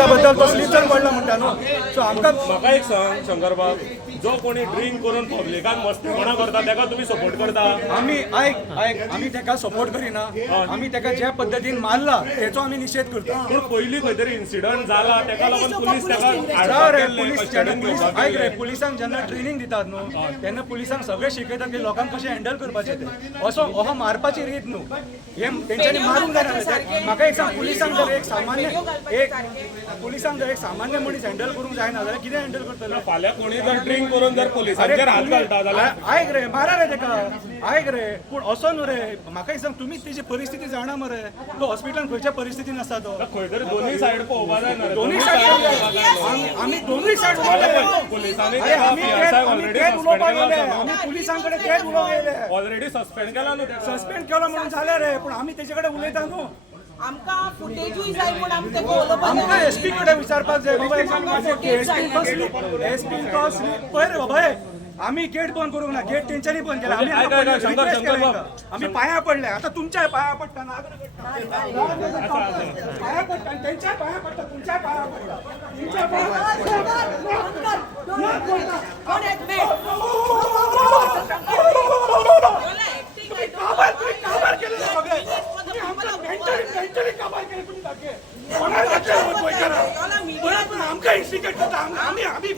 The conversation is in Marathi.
पोलिसा बद्दल तो स्लिपन पडला म्हणटा न्हू सो आमकां म्हाका एक सांग शंकरबाब, जो कोणी ड्रिंक करून पब्लिकान मस्तीपणा करता तेका तुम्ही सपोर्ट करता? आमी आमी तेका सपोर्ट करिना, आमी तेका ज्या पद्दतीन मारला तेचो आमी निशेध करता. पूण पयलीं खंय तरी इन्सिडंट जाला तेका लागून पुलीस तेका जावं रे पुलीस रे पुलिसांक जेन्ना ट्रेनिंग दितात न्हू तेन्ना पुलिसांक सगळें शिकयतात की लोकांक कशें हँडल करपाचें तें असो मारपाची रीत न्हू हे तेंच्यांनी मारूंक जायना. म्हाका एक सांग पुलिसांक जर एक सामान्य मनीस हँडल करूंक जायना जाल्यार कितें हँडल करतलो? फाल्यां कोणी जर ड्रिंक करून जर पुलिसांचेर हात घालता जाल्यार आयक रे मारा रे तेका आयक रे पूण असो न्हू रे म्हाका एक सांग तुमी तेजी परिस्थिती जाणा मरे तो हॉस्पिटलान खंयच्या परिस्थितीन आसा तो खंय तरी दोन्ही सायड पळोवपा जाय ना रे. दोन्ही सायड आमी दोन्ही सायड पुलिसांनी पुलिसां कडेन तेच उलोवंक येयले ऑलरेडी सस्पेंड केला न्हू तेका. सस्पेंड केलो म्हणून जालें रे पूण आमी तेजे कडेन उलयता न्हू आमकां फुटेजूय जाय पूण आमकां उलोवपाक आमकां एसपी कडेन विचारपाक जाय बाबा एसपी तो स्लीप पळय रे बाबा आमी गेट बंद करूंक ना गेट तेंच्यांनी बंद केला आमी पांयां पडले आतां तुमच्याय पांयां पडटा पांयां पडटा तेंच्याय पांयां पडटा तुमच्याय पांयां पडटा तुमच्या काबार केले सगळे मेंटली काबार केले तुम्ही सारखे आमकां इन्सिडेंट करता आमी